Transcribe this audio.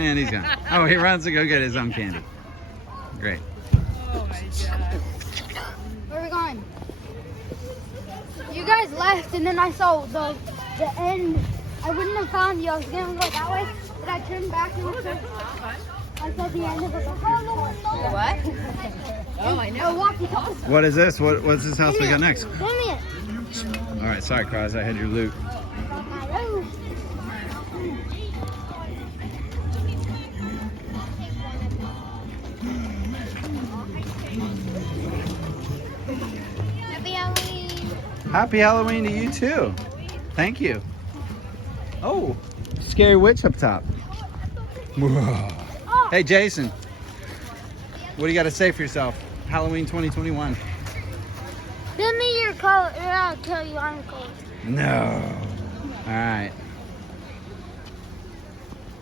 And he's gone. Oh, he runs to go get his own candy. Great. Oh my god. Where are we going? You guys left, and then I saw the end. I wouldn't have found you. I was gonna go that way, but I turned back and looked. I saw the end of it. Oh no! What? Oh, I know. Walkie-talkie. What is this? What's this house we got next? Give me it. All right, sorry, Cross. I had your loot. Happy Halloween. Happy Halloween to you too. Thank you. Oh, scary witch up top. Hey, Jason. What do you got to say for yourself? Halloween 2021. Give me your color, and I'll tell you I'm cold. No. All right.